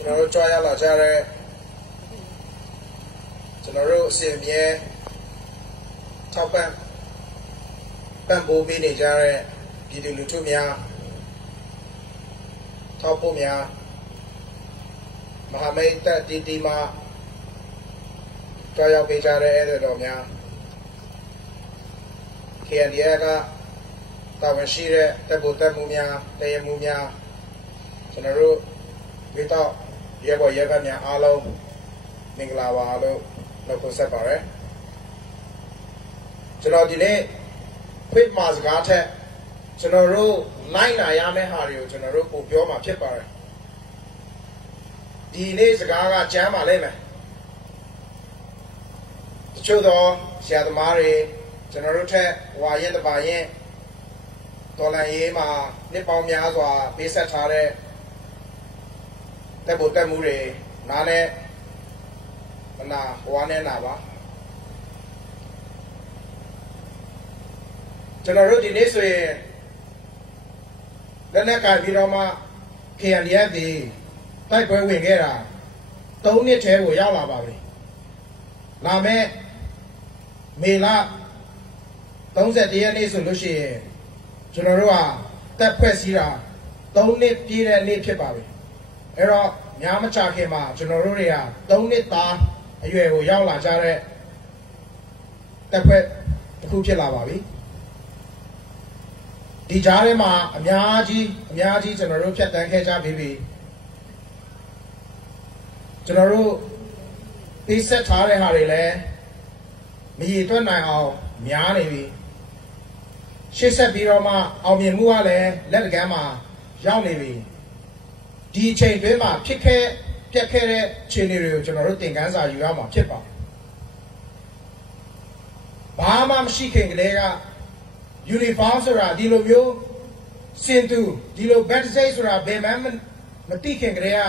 ကျွန်တော်တို့ကြွားရလာကြတဲ့ကျွန်တော်တို့အစီအမြဲထောက်ပံ့ပိုးပေးနေကြတဲ့ပြည်သူလူထုများထောက်ပို့များမဟာမိတ်တပ်တီမှာကြွားရောက်ပေးကြတဲ့အဲ့ဒီတော်များ KNDF ကတာဝန်ရှိတဲ့တပ်ဖို့တပ်မှုများတရမှုများကျွန်တော်တို့ဒီတော့ရဲဘော်ရဲဘက်များအားလုံးမင်္ဂလာပါလို့နှုတ်ဆက်ပါရစေကျွန်တော်ဒီနေ့ဖိတ်မှာစကားထက်ကျွန်တော်တို့နိုင်လာရမယ့်ဟာတွေကိုကျွန်တော်တို့ပို့ပြောမှာဖြစ်ပါတယ်ဒီနေ့စကားကကြမ်းပါလိမ့်မယ်တချို့သောဆရာသမားတွေကျွန်တော်တို့ထက်ဝါရင်တပါရင်တော်လန်ရေးမှာနှစ်ပေါင်းများစွာပေးဆက်ထားတဲ့တက်ဖို့တက်မှုတွေနားနဲ့မနာဟိုကနေနာပါကျွန်တော်တို့ဒီနေ့ဆိုရင်လက်နဲ့ကပြီးတော့မှ KNDF ဒီတိုက်ပွဲဝင်ခဲ့တာ3နှစ်ထဲကိုရောက်လာပါပြီလာမဲ့မေလ31ရက်နေ့ဆိုလို့ရှိရင်ကျွန်တော်တို့ဟာတက်ဖွဲ့စည်းတာ3နှစ်ပြည့်တဲ့နေ့ဖြစ်ပါပြီအဲ့တော့များမချခင်မှာကျွန်တော်တို့တွေက3နှစ်သားအရွယ်ကိုရောက်လာကြတဲ့တက်ဖွဲ့တစ်ခုဖြစ်လာပါပြီဒီကြားထဲမှာအများကြီးကျွန်တော်တို့ဖြတ်တန်းခဲ့ကြပြီကျွန်တော်တို့ပေးဆက်ထားတဲ့ဟာတွေလည်းမရည်တွက်နိုင်အောင်များနေပြီရှေ့ဆက်ပြီးတော့မှအောင်မြင်မှုကလည်းလက်တကမ်းမှာရောက်နေပြီဒီအချိန်တွင်းမှာပြက်ခဲ့တဲ့ခြေနေတွေကိုကျွန်တော်တို့သင်ခန်းစာယူရမှာဖြစ်ပါဘာမှမရှိခင်ကလေးကယူနီဖောင်းဆိုတာဒီလိုမျိုးစင်တူဒီလိုဘက်စိတ်ဆိုတာဘယ်မှမသိခင်ကလေးက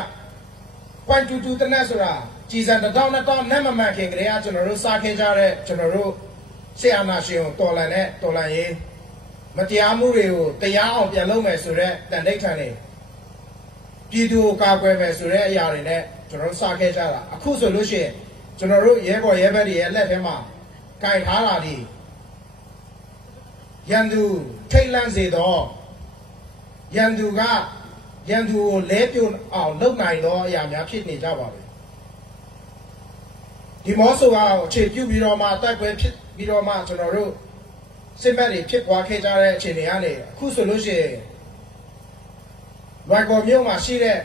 0.22တနက်ဆိုတာကြည်စံ1000နဲ့မမှန်ခင်ကလေးကကျွန်တော်တို့စားခဲ့ကြတဲ့ကျွန်တော်တို့ဆေးအာနာရှင်ကိုတော်လန်ရေးမတရားမှုတွေကိုတရားအောင်ပြန်လုပ်မယ်ဆိုတဲ့တန်ဋိဌာန်တွေပြည်သူကိုကာကွယ်မယ်ဆိုတဲ့အရာတွေနဲ့ကျွန်တော်တို့စားခဲ့ကြတာအခုဆိုလို့ရှိရင်ကျွန်တော်တို့ရဲဘော်ရဲဘက်တွေရဲ့လက်ထဲမှာကင်ထားတာဒီရန်သူထိတ်လန့်စေတော့ရန်သူကိုလဲပြုံအောင်လုပ်နိုင်တော့အရာများဖြစ်နေကြပါပဲဒီမောဆိုကအခြေပြုပြီးတော့မှတိုက်ပွဲဖြစ်ပြီးတော့မှကျွန်တော်တို့စစ်မှတ်တွေဖြစ်ပွားခဲ့ကြတဲ့အခြေအနေကနေအခုဆိုလို့ရှိရင်လွိုင်ကော်မြို့မှာရှိတဲ့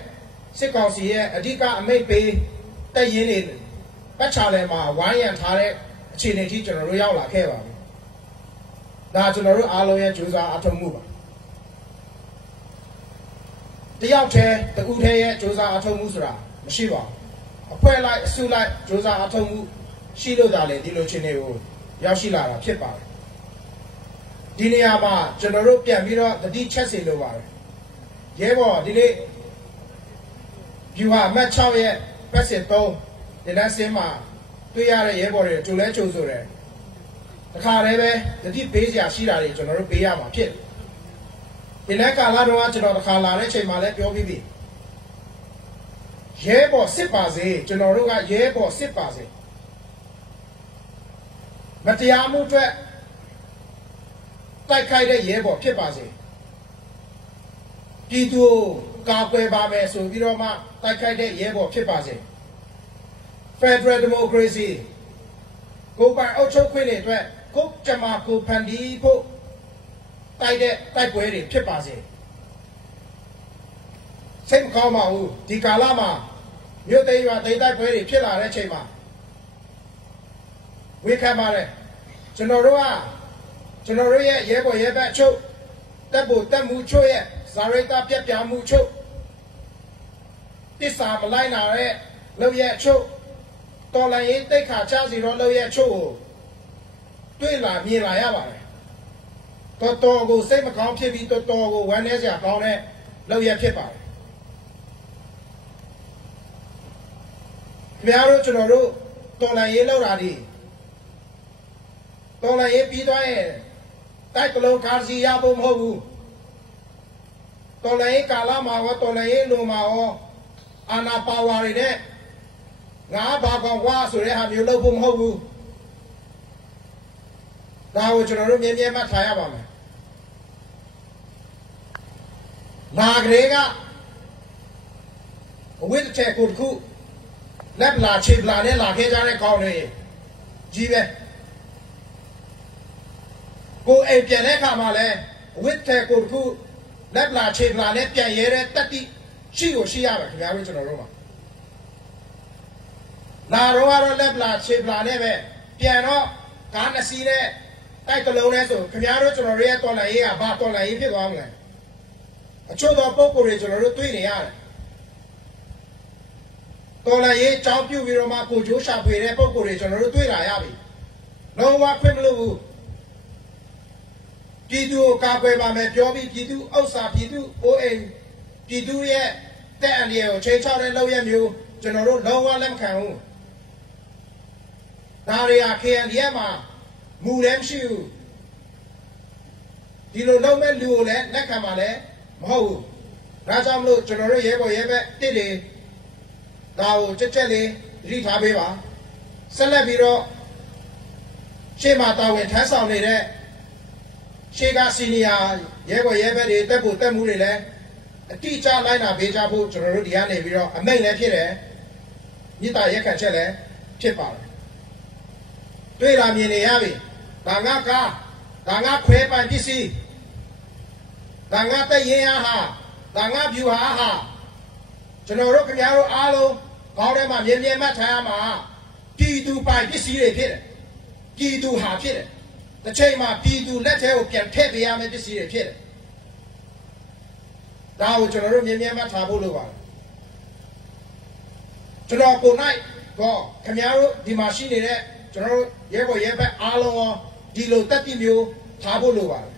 စစ်ကောင်စီရဲ့အဓိကအမိတ်ပေးတပ်ရင်းတွေပတ်ချာလည်မှာဝိုင်းရံထားတဲ့အခြေအနေကြီးကျွန်တော်တို့ရောက်လာခဲ့ပါပြီဒါကျွန်တော်တို့အားလုံးရဲ့ကြိုးစားအထောက်မှုပါတယောက်တည်းတဦးတည်းရဲ့ကြိုးစားအထောက်မှုဆိုတာမရှိပါဘူးအဖွဲ့လိုက်အစုလိုက်ကြိုးစားအထောက်မှုရှိလို့ဒါလေဒီလိုချင်းတွေကိုရောက်ရှိလာတာဖြစ်ပါတယ်ဒီနေရာမှာကျွန်တော်တို့ပြန်ပြီးတော့တတိချက်စီလိုပါတယ်ရဲဘော်ဒီနေ့ဗျူဟာအမှတ်6ရဲ့ပတ်စစ်3ဒီလဆင်းမှာတွေ့ရတဲ့ရဲဘော်တွေကြိုလဲကြိုဆိုတယ်တခါတည်းပဲတတိပေးစရာရှိတာတွေကျွန်တော်တို့ပေးရမှာဖြစ်ဒီနေ့ကာလတော့ကျွန်တော်တခါလာတဲ့ချိန်မှာလည်းပြောပြီးပြီရဲဘော်စစ်ပါစေကျွန်တော်တို့ကရဲဘော်စစ်ပါစေမတရားမှုအတွက်တိုက်ခိုက်တဲ့ရဲဘော်ဖြစ်ပါစေပြည်သူကာကွယ်ပါမယ်ဆိုပြီးတော့မှတိုက်ခိုက်တဲ့ရဲဘော်ဖြစ်ပါစေ Federal Democracy ကိုပိုင်အုပ်ချုပ်ခွင့်တွေအတွက်ကိုကြမှာကိုဖန်တီးဖို့တိုက်ပွဲတွေဖြစ်ပါစေစိတ်မကောင်းပါဘူးဒီကာလမှာမြို့သိမ်းရွာသိမ်းတိုက်ပွဲတွေဖြစ်လာတဲ့ချိန်မှာဝေခံပါတယ်ကျွန်တော်တို့ရဲ့ရဲဘော်ရဲဘက်ချုပ်တပ်ဖို့တပ်မှုချုပ်ရဲ့ဇာရိတာပြက်ပြားမှုချုပ်တစ္ဆာမလိုက်နာတဲ့လောက်ရဲ့ချုပ်တော်လန်ရေးတိတ်ခါချစီတော့လောက်ရဲ့ချုပ်ကိုတွေ့လာမြင်လာရပါတယ်တော်ကိုစိတ်မကောင်းဖြစ်ပြီးတော်ကိုဝမ်းနည်းစရာကောင်းတဲ့လောက်ရဲ့ဖြစ်ပါတယ်ခင်ဗျားတို့ကျွန်တော်တို့တော်လန်ရေးလောက်တာဒီတော်လန်ရေးပြီးသွားရင်တိုက်ကလုံးကားစီရဖို့မဟုတ်ဘူးတော်လန်ရေးကာလမှာရောတော်လန်ရေးလုံမှာရော အာနာပါဝါတွေနဲ့ငါဘာကောင်ကွာဆိုတဲ့ဟာမျိုးလုပ်ဖို့မဟုတ်ဘူးဒါကိုကျွန်တော်တို့မြင်မြင်မှတ်ထားရပါမယ်နာဂရေကအဝိတ္တေကိုတခုလက်လာချေပလာနဲ့လာခဲ့ကြတဲ့ကောင်းတွေကြီးပဲကိုအိမ်ပြန်တဲ့အခါမှာလဲအဝိတ္တေကိုတခုလက်လာချေပလာနဲ့ပြန်ရဲတဲ့တတိရှိကိုရှိရမယ်ခင်ဗျားတို့ကျွန်တော်တို့မှာလာတော့ကတော့လက်လာချေပလာနဲ့ပဲပြန်တော့ကားနှစ်စီးနဲ့တိုက်တလုံးနဲ့ဆိုခင်ဗျားတို့ကျွန်တော်တို့ရဲ့တော်လှန်ရေးကဘာတော်လှန်ရေးဖြစ်သွားမလဲအချို့သောပုံကိုယ်တွေကျွန်တော်တို့တွေ့နေရတယ်တော်လှန်ရေးကြောင်းပြုပြီးတော့မှကိုကျိုးရှာဖွေတဲ့ပုံကိုယ်တွေကျွန်တော်တို့တွေ့လာရပြီလုံးဝခွင့်မလို့ဘူးပြည်သူကိုကာကွယ်ပါမယ်ပြောပြီးပြည်သူဥစ္စာပြည်သူအိုးအိမ်ပြည်သူရဲ့တဲ့အန္တရာယ်ကိုချိန်ချောက်တဲ့လုပ်ရမျိုးကျွန်တော်တို့လုံးဝလက်မခံဘူးဒါတွေက KNDF မှာမူလည်းမရှိဘူးဒီလိုလုံးမဲ့လူကိုလည်းလက်ခံပါလဲမဟုတ်ဘူးဒါကြောင့်မလို့ကျွန်တော်တို့ရဲဘော်ရဲဘက်တစ်တွေဒါကိုကြက်ကြက်လေးသတိထားပေးပါဆက်လက်ပြီးတော့ရှေ့မှာတာဝန်ထမ်းဆောင်နေတဲ့ရှေ့ကစီနီယာရဲဘော်ရဲဘက်တွေတက်ဖို့တက်မှုတွေလည်းအတိအကျလိုက်နာပေးကြဖို့ကျွန်တော်တို့ဒီကနေပြီးတော့အမိန့်လည်းဖြစ်တယ်မြစ်တာရက်ခံချက်လည်းဖြစ်ပါတယ်တွေ့လာမြင်နေရပြီဒါငါကားဒါငါခွဲပိုင်ပစ္စည်းဒါငါတရင်ဟာဒါငါဖြူဟာကျွန်တော်တို့ခင်ဗျားတို့အားလုံးခေါင်းထဲမှာမြင်မြင်မှတ်ထားရမှာပြည်သူပိုင်ပစ္စည်းတွေဖြစ်တယ်ပြည်သူဟာဖြစ်တယ်တစ်ချိန်မှာပြည်သူလက်ထဲကိုပြန်ထည့်ပေးရမယ့်ပစ္စည်းတွေဖြစ်တယ်ဒါကိုကျွန်တော်တို့မြင်မြင်မှတ်ထားဖို့လိုပါတယ်ကျွန်တော်ကိုနိုင်တော့ခင်ဗျားတို့ဒီမှာရှိနေတဲ့ကျွန်တော်တို့ရဲဘော်ရဲဘက်အားလုံးရောဒီလိုတက်တိမျိုးထားဖို့လိုပါတယ်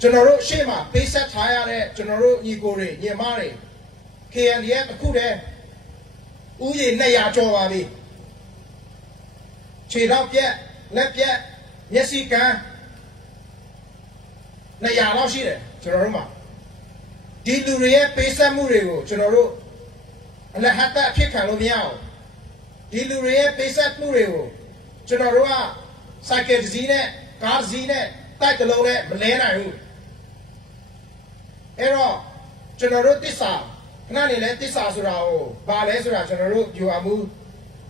ကျွန်တော်တို့ရှေ့မှာပေးဆက်ထားရတဲ့ကျွန်တော်တို့ညီကိုတွေညီမတွေ KNDF အခုတည်းဥယျာဉ်200ကျော်ပါပြီခြေတော့ပြက်လက်ပြက်မျက်စိကန်း200လောက်ရှိတယ်ကျွန်တော်တို့မှာဒီလူတွေရဲ့ပေးဆက်မှုတွေကိုကျွန်တော်တို့အလဟတ်အဖြစ်ခံလို့မရအောင်ဒီလူတွေရဲ့ပေးဆက်မှုတွေကိုကျွန်တော်တို့ကစိုက်ကယ်တစ်စီးနဲ့ကားတစ်စီးနဲ့တိုက်တလုံးနဲ့မလဲနိုင်ဘူးအဲ့တော့ကျွန်တော်တို့တစ္ဆာခဏနေလဲတစ္ဆာဆိုတာကိုဘာလဲဆိုတာကျွန်တော်တို့ယူအမှု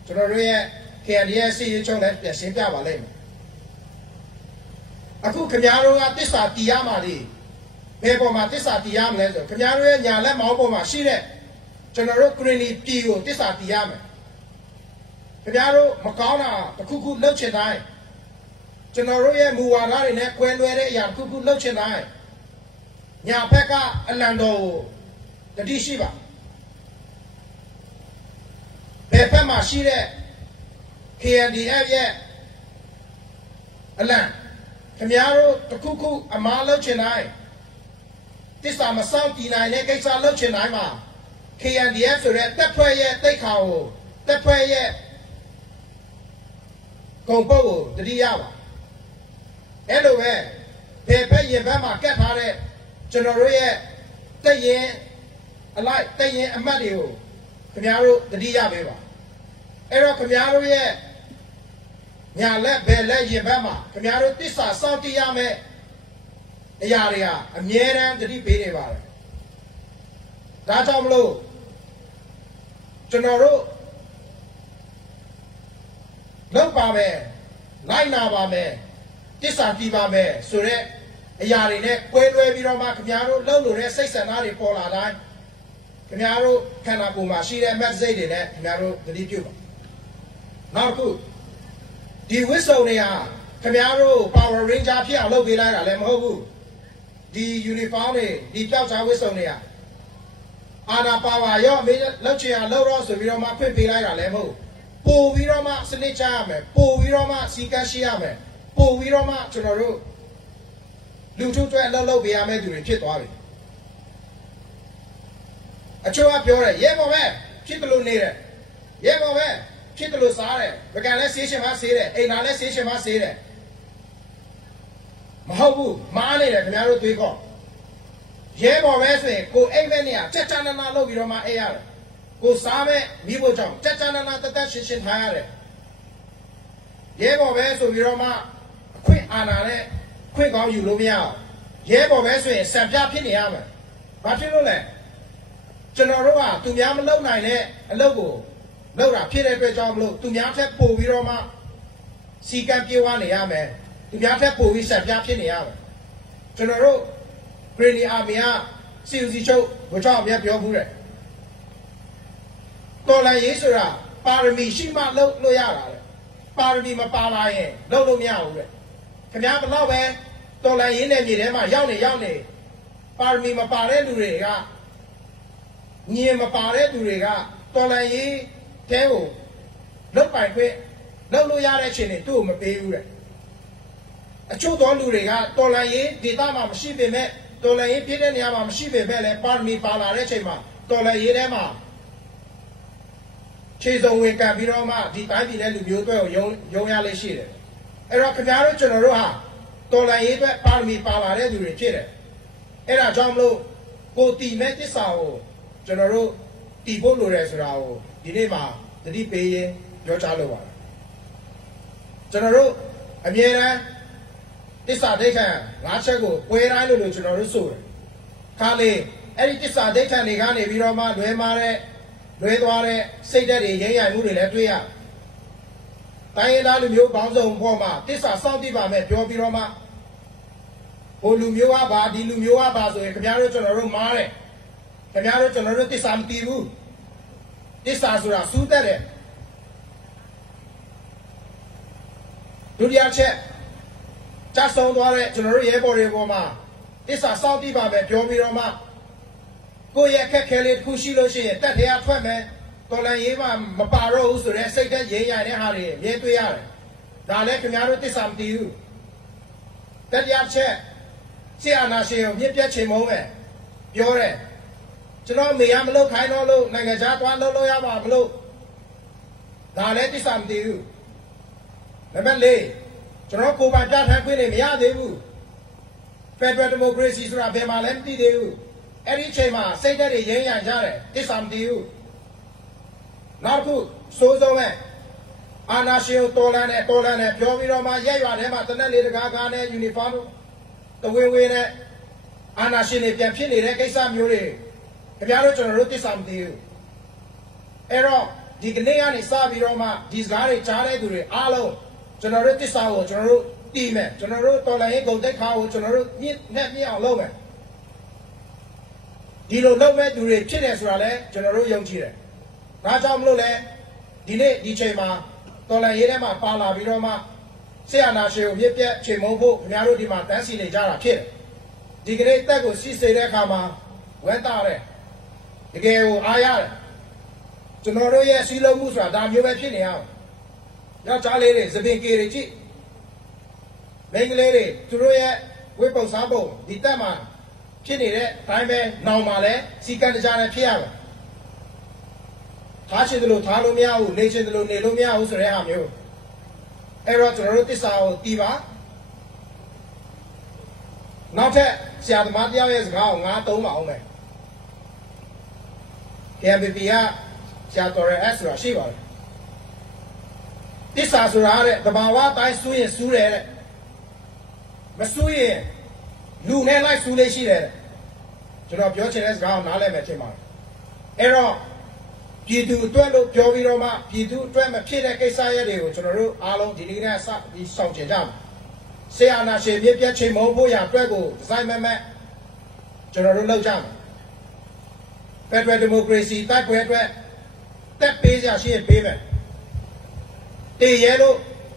ကျွန်တော်တို့ရဲ့ KNDF စီရေးချုပ်လည်းပြန်ရှင်းပြပါလိမ့်မယ်အခုခင်ဗျားတို့ကတစ္ဆာတီးရမှာလေဘယ်ပေါ်မှာတစ္ဆာတီးရမလဲဆိုခင်ဗျားတို့ရဲ့ညာလက်မောင်းပေါ်မှာရှိတဲ့ကျွန်တော်တို့ဂရင်းနီပြည်ကိုတစ္ဆာတီးရမယ်ခင်ဗျားတို့မကောင်းတာတစ်ခုခုလှုပ်ချင်တိုင်းကျွန်တော်တို့ရဲ့မူဝါဒတွေနဲ့ကွဲလွဲတဲ့အရာတစ်ခုခုလှုပ်ချင်တိုင်းညာဘက်ကအလံတော်ကိုတတိရှိပါဘယ်ဘက်မှာရှိတဲ့ KNDF ရဲ့အလံခင်ဗျားတို့တစ်ခုခုအမားလှုပ်ချင်တိုင်းတစ္ဆာမစောင့်ကြည့်နိုင်တဲ့ကိစ္စလှုပ်ချင်တိုင်းမှာ KNDF ဆိုတဲ့တပ်ဖွဲ့ရဲ့တိတ်ခါကိုတပ်ဖွဲ့ရဲ့ဂုံပုတ်ကိုတတိရပါအဲ့လိုပဲဘယ်ဘက်ရင်ဘက်မှာကတ်ထားတဲ့ကျွန်တော်တို့ရဲ့တရင်အလိုက်တရင်အမတ်တွေကိုခင်ဗျားတို့တတိရပေးပါအဲ့တော့ခင်ဗျားတို့ရဲ့ညာလက်ဘယ်လက်ရင်ဘက်မှာခင်ဗျားတို့တစ္ဆာစောင့်တည်ရမယ်အရာတွေဟာအမြဲတမ်းတတိပေးနေပါတယ်ဒါကြောင့်မလို့ကျွန်တော်တို့လောက်ပါမယ်လိုက်နာပါမယ်တစ္ဆာတည်ပါမယ်ဆိုတဲ့အရာတွေနဲ့ကွဲလွဲပြီးတော့မှခင်ဗျားတို့လှုပ်လို့တဲ့စိတ်ဆန္ဒတွေပေါ်လာတိုင်းခင်ဗျားတို့ခန္ဓာကိုယ်မှာရှိတဲ့ message တွေနဲ့ခင်ဗျားတို့သတိပြုပါနောက်တစ်ခုဒီဝစ်စုံတွေဟာခင်ဗျားတို့ Power Ranger ဖြစ်အောင်လုပ်ပေးလိုက်တာလည်းမဟုတ်ဘူးဒီ uniform တွေဒီပျောက်ကြားဝစ်စုံတွေဟာအာနာပါဝါရောအမေလောက်ချင်အောင်လုပ်တော့ဆိုပြီးတော့မှဖွင့်ပေးလိုက်တာလည်းမဟုတ်ပို့ပြီးတော့မှစနစ်ချရမယ်ပို့ပြီးတော့မှစီကန်းရှိရမယ်ပို့ပြီးတော့မှကျွန်တော်တို့လူထုတွေအလုပ်လုပ်ပေးရမယ့်သူတွေဖြစ်သွားပြီအချို့ကပြောတယ်ရဲဘော်ပဲဖြစ်တယ်လို့နေတယ်ရဲဘော်ပဲဖြစ်တယ်လို့စားတယ်ဗကန်လည်းဆေးရှင်မဆေးတယ်အိမ်သာလည်းဆေးရှင်မဆေးတယ်မဟုတ်ဘူးမားနေတယ်ခင်ဗျားတို့တွေးကော ရဲဘော်ပဲဆိုရင်ကိုအိမ်မဲ့နေရတက်ချာနာနာလုပ်ပြီးတော့မှအေးရတယ်ကိုစားမဲ့မိဖို့ကြောင့်တက်ချာနာနာတသက်ရှင်းရှင်းထားရတယ်ရဲဘော်ပဲဆိုပြီးတော့မှအခွင့်အာဏာနဲ့ခွင့်ကောင်းယူလို့မရအောင်ရဲဘော်ပဲဆိုရင်စံပြဖြစ်နေရမယ်ဘာဖြစ်လို့လဲကျွန်တော်တို့ကသူများမလုပ်နိုင်တဲ့အလုပ်ကိုလုပ်တာဖြစ်တဲ့အတွက်ကြောင့်မလို့သူများထက်ပိုပြီးတော့မှစီကံပြေဝနေရမယ်သူများထက်ပိုပြီးစံပြဖြစ်နေရမယ်ကျွန်တော်တို့ဂရင်းနီအာမီကစီယူစီချုပ်ဘုရားအမြတ်ပြောဘူးတဲ့တော်လန်ရေးဆိုတာပါရမီရှိမှလုပ်လို့ရတာလေပါရမီမပါလာရင်လုပ်လို့မရဘူးတဲ့ခင်ဗျားဘလောက်ပဲတော်လန်ရေးနဲ့မြေထဲမှာရောက်နေပါရမီမပါတဲ့လူတွေကညင်မပါတဲ့လူတွေကတော်လန်ရေးတဲကိုလုတ်ပိုင်ခွင့်လုပ်လို့ရတဲ့အချိန်တွေသူ့ကိုမပေးဘူးတဲ့အချို့သောလူတွေကတော်လန်ရေးဒေသမှာမရှိပေမဲ့တော်လန်ရေးပြည့်တဲ့နေရာမှာမရှိပေမဲ့လည်းပါရမီပါလာတဲ့အချိန်မှာတော်လန်ရေးထဲမှာခြေစုံဝင်ကပ်ပြီးတော့မှဒီတိုင်းပြည်တဲ့လူမျိုးတွေကိုယုံရလေးရှိတယ်အဲ့တော့ခင်ဗျားတို့ကျွန်တော်တို့ဟာတော်လန်ရေးအတွက်ပါရမီပါလာတဲ့လူတွေဖြစ်တယ်အဲ့ဒါကြောင့်မလို့ကိုတီမဲ့တစ္ဆာကိုကျွန်တော်တို့တီဖို့လိုတယ်ဆိုတာကိုဒီနေ့မှာသတိပေးရင်ပြောချလို့ပါတယ်ကျွန်တော်တို့အမြဲတမ်းတစ္ဆာဒိဋ္ဌံ၅ချက်ကိုပွဲတိုင်းလို့ကျွန်တော်တို့ဆိုတယ်ခါလေအဲ့ဒီတစ္ဆာဒိဋ္ဌံတွေကနေပြီးတော့မှလွဲသွားတဲ့စိတ်ဓာတ်တွေရင်းရိုင်မှုတွေလည်းတွေ့ရတိုင်းရင်းသားလူမျိုးပေါင်းစုံပေါ်မှာတစ္ဆာစောင့်ကြည့်ပါမယ်ပြောပြီးတော့မှဟိုလူမျိုးကပါဒီလူမျိုးကပါဆိုရင်ခင်ဗျားတို့ကျွန်တော်တို့မားတယ်ခင်ဗျားတို့ကျွန်တော်တို့တစ္ဆာမတည်ဘူးတစ္ဆာဆိုတာစူးတက်တယ်ဒုတိယချက်ကြဆုံသွားတဲ့ကျွန်တော်တို့ရဲဘော်တွေပေါ်မှာတစ္ဆာစောင့်ကြည့်ပါမယ်ပြောပြီးတော့မှကိုယ့်ရဲ့အခက်ခဲလေးတစ်ခုရှိလို့ရှိရင်တက်တရားထွက်မယ်တော်လန်ရေးမှာမပါတော့ဘူးဆိုတဲ့စိတ်သက်ရင်းရတဲ့ဟာတွေမြင်တွေ့ရတယ်ဒါလည်းခင်ဗျားတို့တစ္ဆာမတည်ဘူးတတိယချက်ဆရာနာရှင်ကိုမြင့်ပြတ်ချင်မုန်းပဲပြောတယ်ကျွန်တော်မေရမလုပ်ခိုင်းတော့လို့နိုင်ငံခြားသွားလုပ်ရမှာမလို့ဒါလည်းတစ္ဆာမတည်ဘူးနံပါတ်၄ကျွန်တော်ကိုယ်ပိုင်ပြဋ္ဌာန်းခွင့်တွေမရသေးဘူးဖက်ဒရယ်ဒီမိုကရေစီဆိုတာဘယ်မှာလဲမသိသေးဘူးအဲ့ဒီအချိန်မှာစိတ်ဓာတ်တွေရင်းရကြတယ်တစ္ဆာမတည်ဘူးနောက်တစ်ခုစိုးစုံမဲ့အာနာရှင်ကိုတော်လန်နဲ့ပြောပြီးတော့မှရက်ရွာထဲမှာတနက်လေးတကားကားနဲ့ယူနီဖောင်းတဝင်းဝင်းနဲ့အာနာရှင်တွေပြန်ဖြစ်နေတဲ့ကိစ္စမျိုးတွေခင်ဗျားတို့ကျွန်တော်တို့တစ္ဆာမတည်ဘူးအဲ့တော့ဒီကနေ့ကနေစပြီးတော့မှဒီစကားတွေကြားတဲ့သူတွေအားလုံးကျွန်တော်တို့တစ္ဆာကိုကျွန်တော်တို့တည်မယ်ကျွန်တော်တို့တော်လှန်ရေးဂုဏ်သိက္ခာကိုကျွန်တော်တို့မြင့်အောင်လုပ်မယ်ဒီလိုလုပ်မဲ့သူတွေဖြစ်တယ်ဆိုတာလည်းကျွန်တော်တို့ယုံကြည်တယ်ဒါကြောင့်မလို့လဲဒီနေ့ဒီချိန်မှာတော်လှန်ရေးထဲမှာပါလာပြီးတော့မှဆရာနာရှင်ကိုမြစ်ပြတ်ချိန်မုံဖို့ခင်ဗျားတို့ဒီမှာတန်းစီနေကြတာဖြစ်တယ်ဒီကနေ့တက်ကိုစီးစေတဲ့အခါမှာဝမ်းသာတယ်တကယ်ကိုအားရတယ်ကျွန်တော်တို့ရဲ့စီးလုံးမှုဆိုတာဒါမျိုးပဲဖြစ်နေအောင်ယောက်ျားလေးတွေသပင်ကေတွေကြည့်မိန်းကလေးတွေသူတို့ရဲ့ဝိပုံစားပုံဒီတက်မှာဖြစ်နေတဲ့အတိုင်းပဲနောင်မှာလဲစီကံတကြားနဲ့ဖြစ်ရမယ်ထားချင်တယ်လို့ထားလို့မရဘူးနေချင်တယ်လို့နေလို့မရဘူးဆိုတဲ့ဟာမျိုးအဲ့တော့ကျွန်တော်တို့တစ္ဆာကိုတီးပါနောက်ထပ်ဆရာသမားတယောက်ရဲ့စကားကိုငါသုံးပါအောင်မယ် KNPP ကဆရာတော်ရဲ့ဆိုတာရှိပါတယ်တစ္ဆာဆိုတာတဲ့တဘာဝအတိုင်းစူးရင်စူးတယ်တဲ့မစူးရင်လူနဲ့လိုက်စူးလေးရှိတယ်တဲ့ကျွန်တော်ပြောချင်တဲ့စကားကိုနားလည်မယ်ထင်ပါတယ်အဲ့တော့ပြည်သူအတွက်လို့ပြောပြီးတော့မှပြည်သူအတွက်မဖြစ်တဲ့ကိစ္စရပ်တွေကိုကျွန်တော်တို့အားလုံးဒီနေ့နဲ့စပြီးဆောင်ကျင်ကြမယ်ဆရာနာရှင်မြစ်ပြတ်ချိန်မုံဖို့ရအတွက်ကိုဒီဇိုင်းမဲ့ကျွန်တော်တို့လုပ်ကြမယ်ဖက်ဒရယ်ဒီမိုကရေစီတိုက်ပွဲအတွက်တက်ပေးကြရှိရင်ပေးမယ်တည်ရဲလို့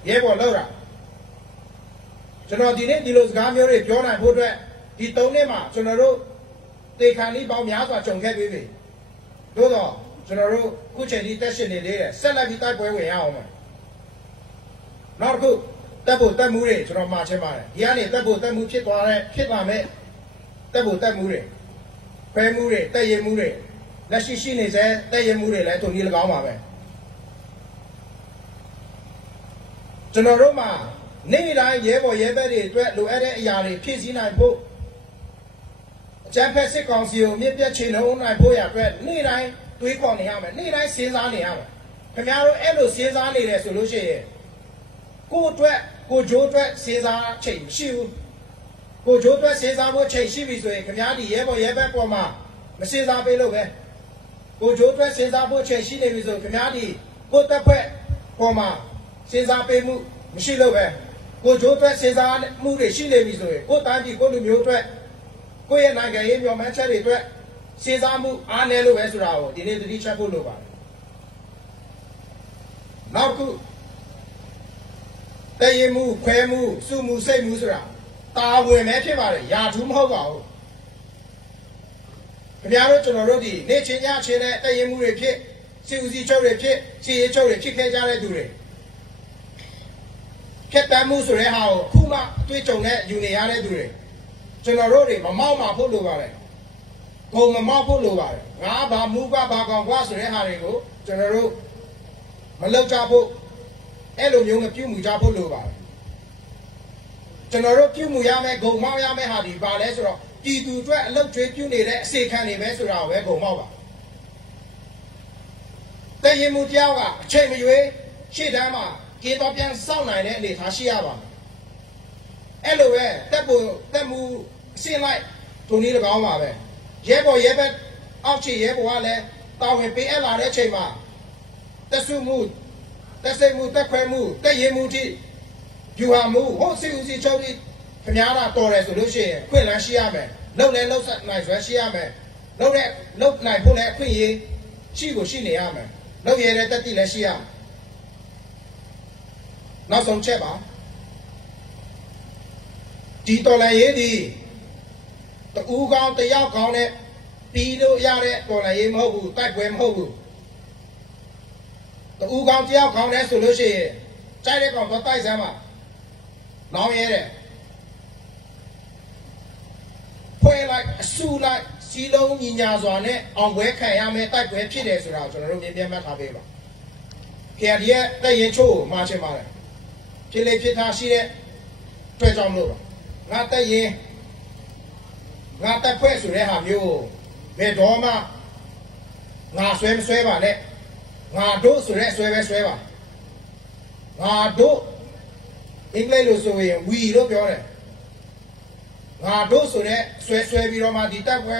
ရဲပေါ်လောက်တာကျွန်တော်ဒီနေ့ဒီလိုစကားမျိုးတွေပြောနိုင်ဖို့အတွက်ဒီ3နှစ်မှာကျွန်တော်တို့တေခါလေးပေါင်းများစွာကြုံခဲ့ပြီးပြီသို့တော့ကျွန်တော်တို့ခုချိန်ဒီတက်ရှင်နေသေးတယ်ဆက်လက်ပြီးတိုက်ပွဲဝင်ရအောင်မယ်နောက်တစ်ခုတက်ဖို့တက်မှုတွေကျွန်တော်မှာချင်းပါတယ်ဒီကနေတက်ဖို့တက်မှုဖြစ်လာမဲ့တက်ဖို့တက်မှုတွေဖဲမှုတွေတက်ရင်မှုတွေလက်ရှိနေစေတက်ရင်မှုတွေလည်းထုံကြီး၎င်းပါပဲကျွန်တော်တို့မှာနေ့တိုင်းရဲဘော်ရဲဘက်တွေအတွက်လိုအပ်တဲ့အရာတွေဖြည့်ဆည်းနိုင်ဖို့ Jam Pacific Council, maybe a chino, I boy, need I do it on the hammer, need I see on the hammer. Camaro Elo says I need a solution. Go to go Joe says I change shoe. Go Joe says I will change shoes with Camadi, ever for ma. Mrs. Abelo. Go Joe says I will change shoes with Camadi. Go to pet for ma. Says I pay Mishilo. Go Joe says I move a she lives away. Go time you go to Mute. Go and I gave your man cherry. Says I move Anelo Esrao, the need to reach a Bulu. Now, they move, Quemu, Sumu, say Musra. Ta will make him a Yatum Hogo. Piano to Rodi, Nature Yachin, they move a pit, Susie Chore pit, see a chore, chicken jare dure. Kept that Musre, how Kuma, Twitch on that, Uniane dure. Generally, Mamma Polo. Go Mamma Polo. Rabba, Muga, Bagon, Wasre, Harigo, General. Malo Jabo, Elo Young Pumu Jabo Luba. General Pumuyame, go Mayame Hadi, Balesro, Gidu, look to you need that second investor, where go Mova. Then you Mutiawa, Chamberway, Shidama, give up young sound and the Hashiaba. Elo, Tabu, see like to need a Gama. Yebo Yebet, Archie Yeboale, Town and Pella Chema. That's the mood. That's the mood, that mood, that ye moody. You are moved. What seems each other? Piana Torres, Lucia, Queen and Shiame. No, they look at night, Shiame. No, that look like Pula Queen. She was she the armor. No, yet that Tilashia. Not some cheba. Tito Layedi. The Ugan, the Yakone, Pido Yare, or Layim Hobu, Taquem Hobu. The Ugan Tiao Congress solution, China from the Taizama. Now, here, point like a shoe like Silo Ninazone on where Kayame type where Pides around to the room in Matabeba. Here, yet, the Yencho, Marchemare. Chile Pita Shire, Treasure Mura. Not the ye, not the question they have you. Vedoma, not swim swim. Nga do so re swebe sweba nga do English လို့ဆိုရင် we လို့ပြောတယ်ငါတို့ဆိုတဲ့ဆွဲပြီးတော့မှဒီတိုက်ပွဲ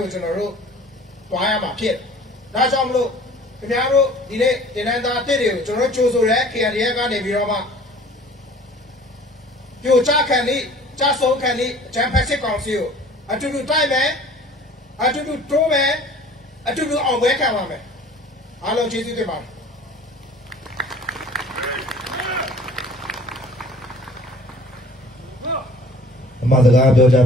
ကိုကျွန်တော်တို့တွားရမှာဖြစ်ဒါကြောင့်မလို့ခင်ဗျားတို့ဒီနေ့တင်နန်းသားတစ်တွေကိုကျွန်တော်တို့ကြိုဆိုတဲ့ KNDF ကနေပြီးတော့မှပြိုချခံနေကြဆုံးခံနေဂျမ်ဖက်စစ်ကောင်စီကိုအတူတူတိုက်မယ်အတူတူတိုးမယ်အတူတူအောင်ပွဲခံပါမယ်အားလုံးကျေးဇူးတင်ပါတယ်အမှားစကားပြောကြ